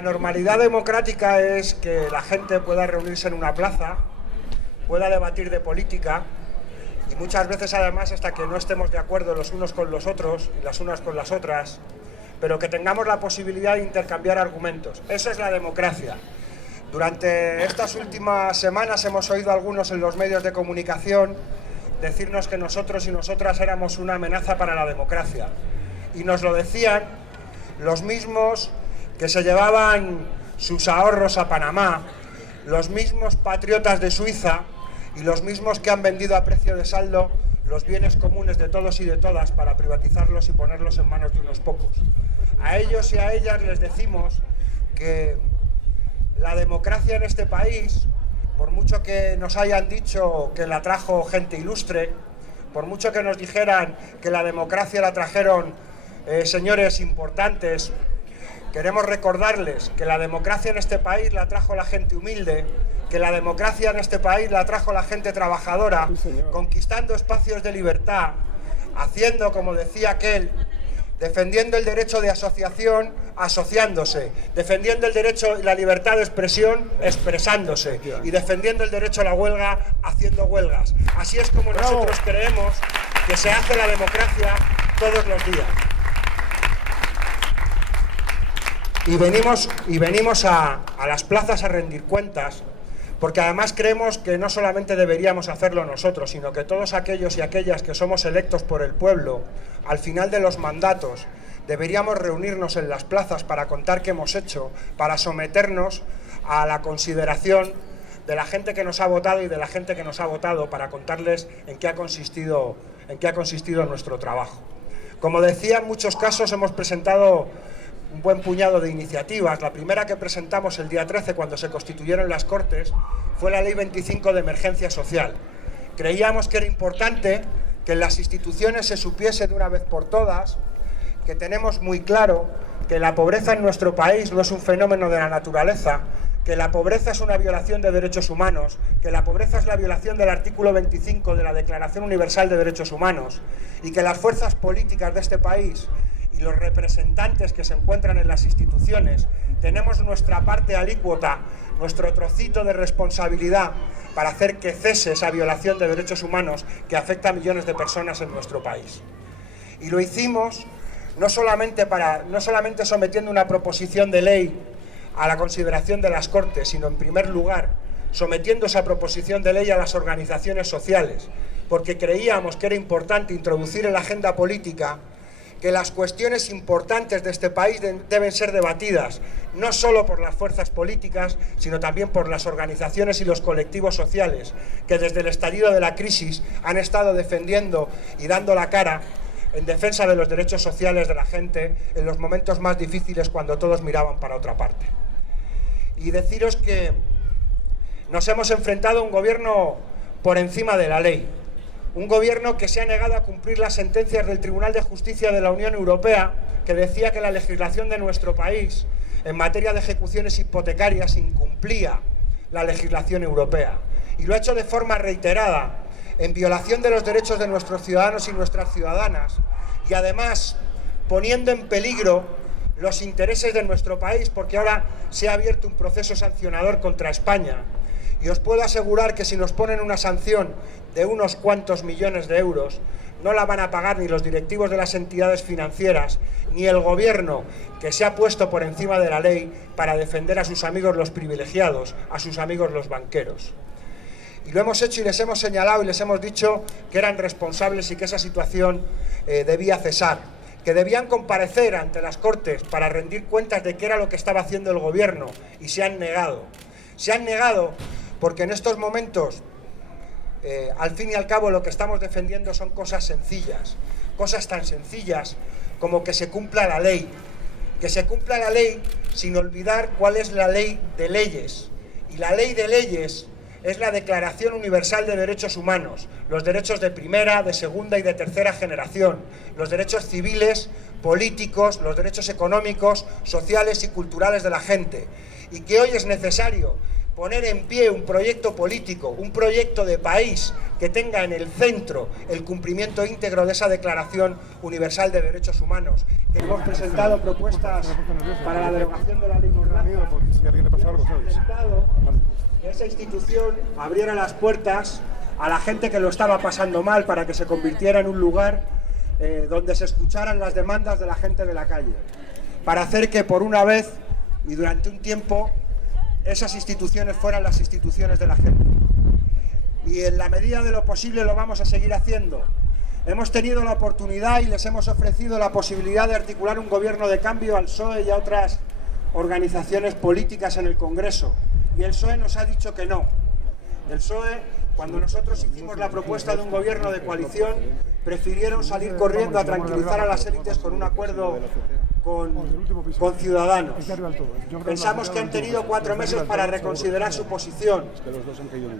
La normalidad democrática es que la gente pueda reunirse en una plaza, pueda debatir de política y muchas veces además hasta que no estemos de acuerdo los unos con los otros y las unas con las otras, pero que tengamos la posibilidad de intercambiar argumentos. Eso es la democracia. Durante estas últimas semanas hemos oído a algunos en los medios de comunicación decirnos que nosotros y nosotras éramos una amenaza para la democracia. Y nos lo decían los mismos que se llevaban sus ahorros a Panamá, los mismos patriotas de Suiza y los mismos que han vendido a precio de saldo los bienes comunes de todos y de todas para privatizarlos y ponerlos en manos de unos pocos. A ellos y a ellas les decimos que la democracia en este país, por mucho que nos hayan dicho que la trajo gente ilustre, por mucho que nos dijeran que la democracia la trajeron señores importantes, queremos recordarles que la democracia en este país la trajo la gente humilde, que la democracia en este país la trajo la gente trabajadora, conquistando espacios de libertad, haciendo, como decía aquel, defendiendo el derecho de asociación, asociándose, defendiendo el derecho y la libertad de expresión, expresándose, y defendiendo el derecho a la huelga, haciendo huelgas. Así es como nosotros creemos que se hace la democracia todos los días. Y venimos a las plazas a rendir cuentas, porque además creemos que no solamente deberíamos hacerlo nosotros, sino que todos aquellos y aquellas que somos electos por el pueblo, al final de los mandatos, deberíamos reunirnos en las plazas para contar qué hemos hecho, para someternos a la consideración de la gente que nos ha votado y de la gente que nos ha votado, para contarles en qué ha consistido nuestro trabajo. Como decía, en muchos casos hemos presentado un buen puñado de iniciativas. La primera que presentamos el día 13, cuando se constituyeron las Cortes, fue la Ley 25 de Emergencia Social. Creíamos que era importante que en las instituciones se supiese de una vez por todas que tenemos muy claro que la pobreza en nuestro país no es un fenómeno de la naturaleza, que la pobreza es una violación de derechos humanos, que la pobreza es la violación del artículo 25 de la Declaración Universal de Derechos Humanos, y que las fuerzas políticas de este país y los representantes que se encuentran en las instituciones tenemos nuestra parte alícuota, nuestro trocito de responsabilidad para hacer que cese esa violación de derechos humanos que afecta a millones de personas en nuestro país. Y lo hicimos no solamente sometiendo una proposición de ley a la consideración de las Cortes, sino en primer lugar sometiendo esa proposición de ley a las organizaciones sociales, porque creíamos que era importante introducir en la agenda política que las cuestiones importantes de este país deben ser debatidas, no solo por las fuerzas políticas, sino también por las organizaciones y los colectivos sociales, que desde el estallido de la crisis han estado defendiendo y dando la cara en defensa de los derechos sociales de la gente en los momentos más difíciles, cuando todos miraban para otra parte. Y deciros que nos hemos enfrentado a un gobierno por encima de la ley, un gobierno que se ha negado a cumplir las sentencias del Tribunal de Justicia de la Unión Europea, que decía que la legislación de nuestro país en materia de ejecuciones hipotecarias incumplía la legislación europea. Y lo ha hecho de forma reiterada, en violación de los derechos de nuestros ciudadanos y nuestras ciudadanas, y además poniendo en peligro los intereses de nuestro país, porque ahora se ha abierto un proceso sancionador contra España. Y os puedo asegurar que si nos ponen una sanción de unos cuantos millones de euros, no la van a pagar ni los directivos de las entidades financieras, ni el gobierno, que se ha puesto por encima de la ley para defender a sus amigos los privilegiados, a sus amigos los banqueros. Y lo hemos hecho y les hemos señalado y les hemos dicho que eran responsables y que esa situación debía cesar, que debían comparecer ante las Cortes para rendir cuentas de qué era lo que estaba haciendo el gobierno, y se han negado. Se han negado porque en estos momentos, al fin y al cabo, lo que estamos defendiendo son cosas sencillas, cosas tan sencillas como que se cumpla la ley, sin olvidar cuál es la ley de leyes. Y la ley de leyes es la Declaración Universal de Derechos Humanos, los derechos de primera, de segunda y de tercera generación, los derechos civiles, políticos, los derechos económicos, sociales y culturales de la gente. Y que hoy es necesario poner en pie un proyecto político, un proyecto de país que tenga en el centro el cumplimiento íntegro de esa Declaración Universal de Derechos Humanos. Que hemos presentado propuestas para la derogación de la ley Mordaza. Hemos intentado que esa institución abriera las puertas a la gente que lo estaba pasando mal para que se convirtiera en un lugar donde se escucharan las demandas de la gente de la calle, para hacer que por una vez y durante un tiempo esas instituciones fueran las instituciones de la gente. Y en la medida de lo posible lo vamos a seguir haciendo. Hemos tenido la oportunidad y les hemos ofrecido la posibilidad de articular un gobierno de cambio al PSOE y a otras organizaciones políticas en el Congreso. Y el PSOE nos ha dicho que no. El PSOE, cuando nosotros hicimos la propuesta de un gobierno de coalición, prefirieron salir corriendo a tranquilizar a las élites con un acuerdo con Ciudadanos. Pensamos que han tenido 4 meses para reconsiderar su posición.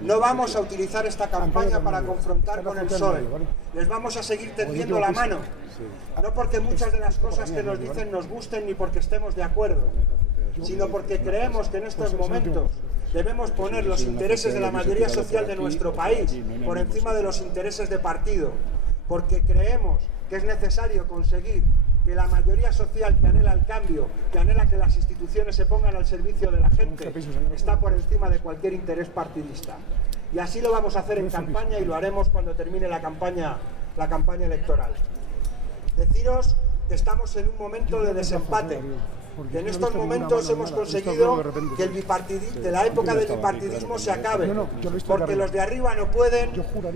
No vamos a utilizar esta campaña para confrontar con el PSOE. Les vamos a seguir tendiendo la mano. No porque muchas de las cosas que nos dicen nos gusten ni porque estemos de acuerdo, sino porque creemos que en estos momentos debemos poner los intereses de la mayoría social de nuestro país por encima de los intereses de partido, porque creemos que es necesario conseguir que la mayoría social que anhela el cambio, que anhela que las instituciones se pongan al servicio de la gente, está por encima de cualquier interés partidista. Y así lo vamos a hacer en campaña y lo haremos cuando termine la campaña electoral. Deciros que estamos en un momento de desempate, que en estos momentos hemos conseguido que la época del bipartidismo se acabe, porque los de arriba no pueden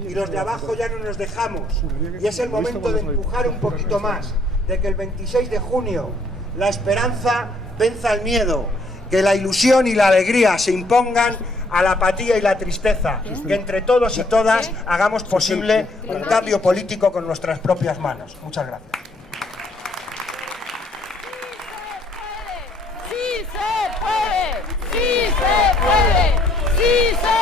y los de abajo ya no nos dejamos. Y es el momento de empujar un poquito más, de que el 26 de junio la esperanza venza el miedo, que la ilusión y la alegría se impongan a la apatía y la tristeza, que entre todos y todas hagamos posible un cambio político con nuestras propias manos. Muchas gracias. ¡Sí se puede! ¡Sí se puede! ¡Sí se